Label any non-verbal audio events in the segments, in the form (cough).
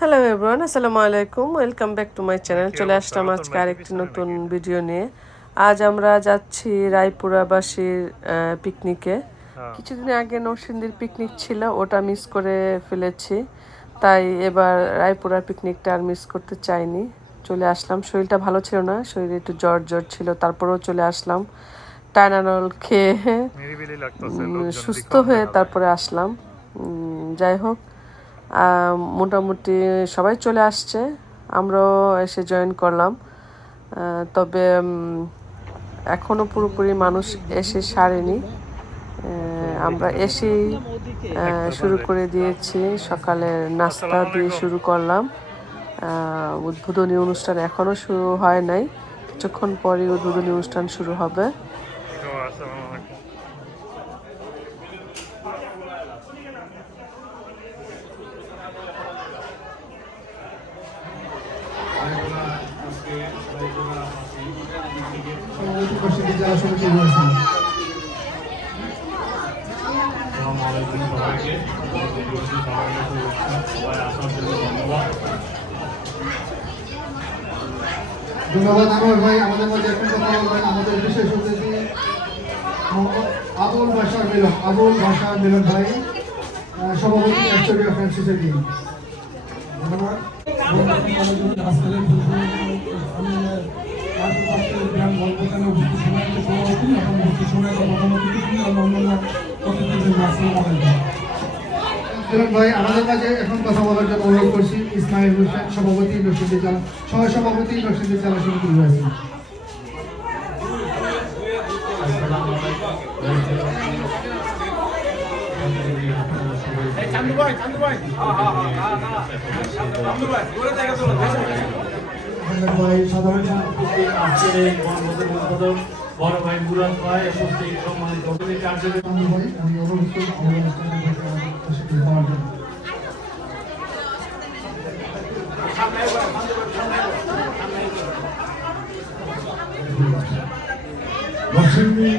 Hello everyone আসসালামু আলাইকুম welcome back to my channel চলে আসলাম আজকে আরেকটি নতুন ভিডিও নিয়ে আজ আমরা যাচ্ছি রায়পুরাবাসীর পিকনিকে কিছুদিন আগে নরসিংদীর পিকনিক ছিল ওটা মিস করে ফেলেছি তাই এবার রায়পুরা পিকনিকটা আর মিস করতে চাইনি চলে আসলাম শরীরটা ভালো ছিল না শরীরে একটু জ্বর জ্বর ছিল তারপরেও চলে আসলাম টাইনানল খেয়ে সুস্থ হয়ে তারপরে আসলাম যাই হোক মোটামুটি সবাই চলে আসছে। আমরাও এসে জয়েন করলাম। তবে উম, এখনও পুরোপুরি মানুষ এসে সারেনি। আমরা এসেই শুরু করে দিয়েছি। সকালের নাস্তা দিয়ে শুরু করলাম। উদ্বোধনী অনুষ্ঠান এখনও শুরু হয় নাই। কিছুক্ষণ পরে উদ্বোধনী অনুষ্ঠান শুরু হবে ও, আসসালামু আলাইকুম। সভাপতি প্রসিদ্ধি জেলা সমিতি রয়েছেন আসসালামু আলাইকুম সবাইকে সবাইকে বলছি সবাইকে শুভেচ্ছা সবাই আসার জন্য ধন্যবাদ আমাদের মধ্যে এখন কথা বলবেন। আমাদের বিশেষ অতিথি আবুল ভাষার মিলন, আবুল ভাষার মিলন ভাই সভাপতি ধন্যবাদ। ভাই আমাদের মাঝে এখন কথা বলার জন্য অনুরোধ করছি ইসমাইল হোসেন সভাপতি নরসিংদী জেলা সহ সভাপতি নরসিংদী জেলা সমিতি রয়েছেন আসসালামু আলাইকুম আহমেদ ভাই সাধারণ বড় ভাই মুরাদ ভাই সম্মানিত আমি অনুরোধ করি আমাদের নরসিংদী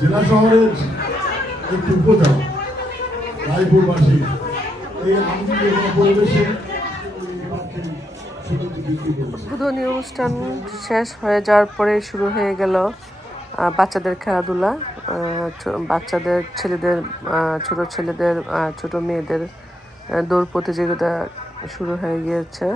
জেলা শহরের একটি উপজেলা রায়পুরবাসী। এই আনন্দ পরিবেশে উদ্বোধনী অনুষ্ঠান শেষ হয়ে যাওয়ার পরে শুরু হয়ে গেল বাচ্চাদের খেলাধুলা বাচ্চাদের ছেলেদের ছোট ছেলেদের ছোট মেয়েদের দৌড় প্রতিযোগিতা শুরু হয়ে গিয়েছে।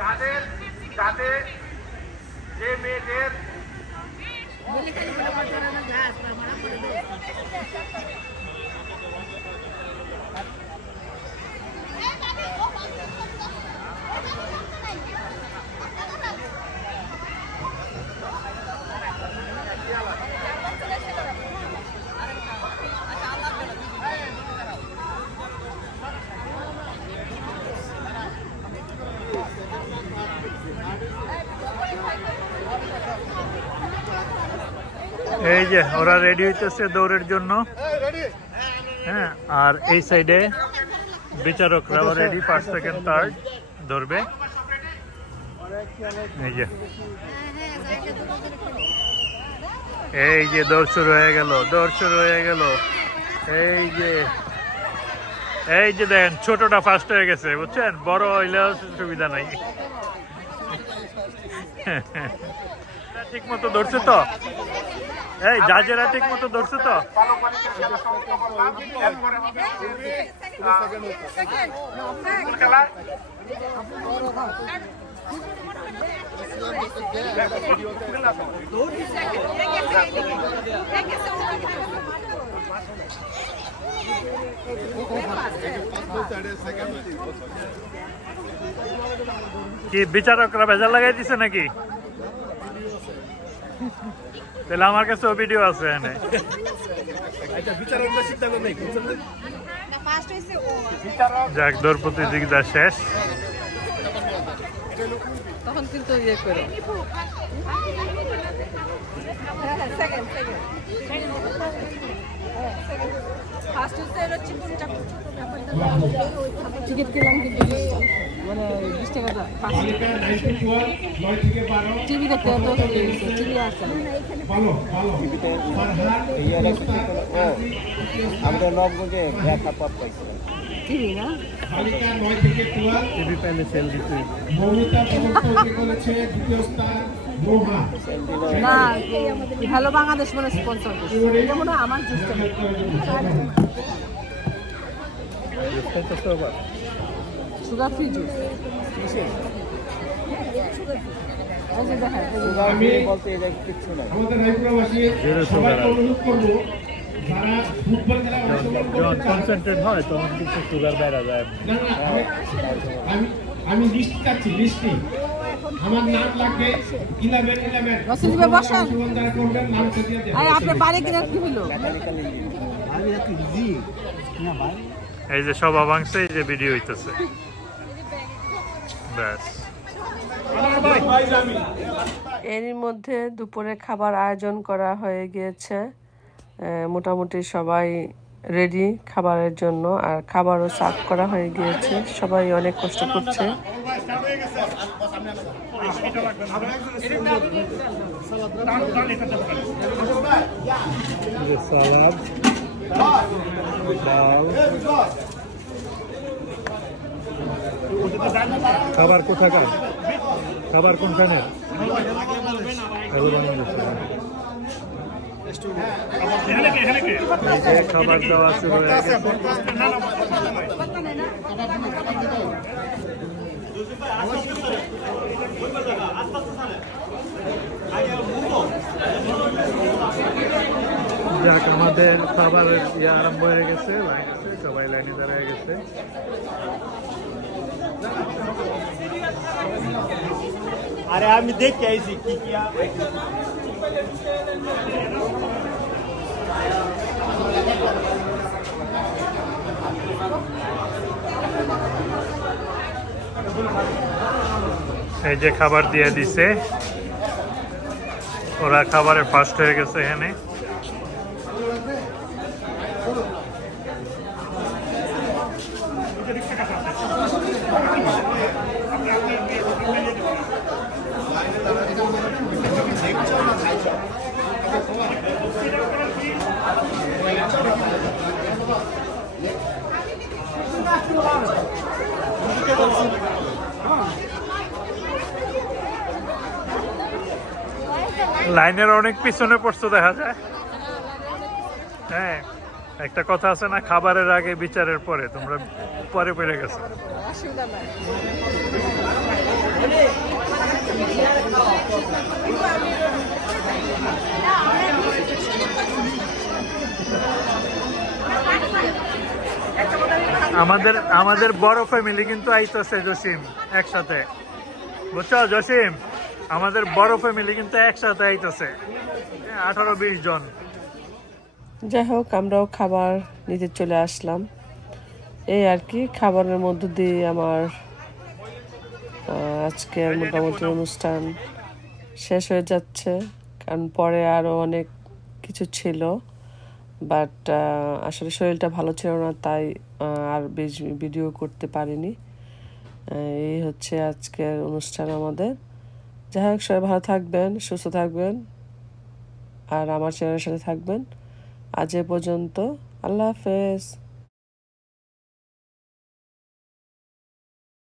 যাদের যাদের যে মেয়েদের এই যে, ওরা রেডি হইতেছে দৌড়ের জন্য। হ্যাঁ আর এই সাইডে বিচারকরা রেডি ফার্স্ট সেকেন্ড থার্ড ধরবে। এই যে। এই যে, দৌড় শুরু হয়ে গেল, দৌড় শুরু হয়ে গেল। এই যে এই যে দেন ছোটটা ফার্স্ট হয়ে গেছে, বুঝছেন? বড় হইলেও সুবিধা নাই। (laughs) ঠিক মতো ধরছে তো? এই জাজেরা ঠিক মতো ধরছে তো। কি বিচারকরা ভেজাল লাগাই দিছে নাকি? তাহলে আমার কাছে ভিডিও আছে এনে। যাক দৌড় প্রতিযোগিতা শেষ। তখন কিন্তু ইয়ে করে। ফার্স্ট টিকিট কিনলাম কিন্তু। মানে বিশ টাকা টিভি দেখতে টিভি আসছে। ভালো ভালো ফারহান আমরা নবগঞ্জে দেখা পাপ পাইছিলাম টিভি না? টিভি প্যানে সেল দিতে। না হ্যালো বাংলাদেশ মানে স্পন্সর এটা মনে হয় আমার জুস সুগার ফ্রি জুস আমি বলতে এটা কিচ্ছু নাই অনুরোধ করব যখন কনসেন্ট্রেট হয় তখন কিন্তু সুগার বেড়া যায়। না, না, আমি- আমি আমি লিস্ট চাচ্ছি লিস্টে আমার নাম লাগবে ইলেভেন ইলেভেন রসিদ ভাই বসেন। নাম সাজিয়ে দেন এই আপনার বাড়ি কিনার কি হলো? এই যে সব ভাঙছে এই যে ভিডিও হইতেছে। ব্যাস। এরই মধ্যে দুপুরে খাবার আয়োজন করা হয়ে গিয়েছে। আহ, মোটামুটি সবাই রেডি খাবারের জন্য আর খাবারও সার্ভ করা হয়ে গিয়েছে। সবাই অনেক কষ্ট করছে। সালাদ ডাল খাবার কোথাকার? খাবার কোনখানে খাবার দাওয়া শুরু হয়ে গেছে। যাক, আমাদের খাবারের ইয়ে আরম্ভ হয়ে গেছে। লাইন আছে, সবাই লাইনে দাঁড়ায় গেছে। আরে আমি দেখতে আইছি কি কি এই যে খাবার দিয়ে দিছে, ওরা খাবারে ফার্স্ট হয়ে গেছে এখানে। লাইনের অনেক পিছনে পড়ছে, দেখা যায়। হ্যাঁ একটা কথা আছে না, খাবারের আগে বিচারের পরে, তোমরা পরে পেরে গেছো। আমাদের আমাদের বড় ফ্যামিলি কিন্তু আইতেছে জসিম একসাথে। বুঝছ জসিম? আমাদের বড় ফ্যামিলি কিন্তু একসাথে আইতেছে। আঠারো বিশ জন। যাই হোক আমরাও খাবার নিতে চলে আসলাম। এই আর কি খাবারের মধ্য দিয়ে আমার আহ, আজকের মোটামুটি অনুষ্ঠান শেষ হয়ে যাচ্ছে। কারণ পরে আরও অনেক কিছু ছিল। বাট আসলে শরীরটা ভালো ছিল না তাই আর বেশি ভিডিও করতে পারিনি। এই হচ্ছে আজকের অনুষ্ঠান আমাদের। যাই হোক, সবাই ভালো থাকবেন, সুস্থ থাকবেন, আর আমার চ্যানেলের সাথে থাকবেন। আজ এ পর্যন্ত, আল্লাহ হাফেজ।